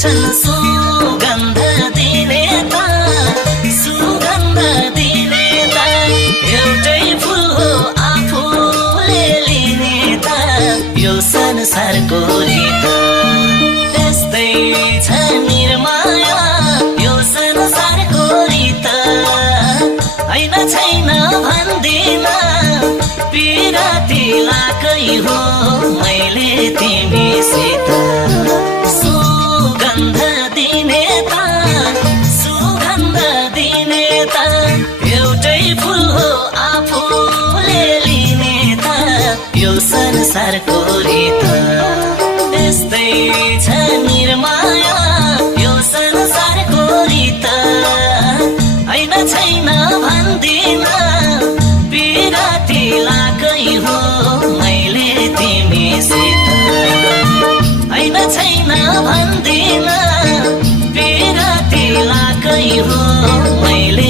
छन् सुगन्ध दिने त सुगन्ध दिने त एउटै फुल हो आफूले लिने त यो संसारको रीत त्यस्तै छ निर्माया यो संसारको रीत हैन छैन भन्दिन पिराती लाकै हो मैले तिमीसित सुगन्ध दिने त सुगन्ध दिने त एउटै फुल हो आफूले लिने त यो संसारको रीत त्यस्तै छ निर्माया यो संसारको रीत हैन छैन भन्दिन पिराती लाकै हो मैले तिमीसित हैन छैन भन्दिन पिराती लाकै हो मैले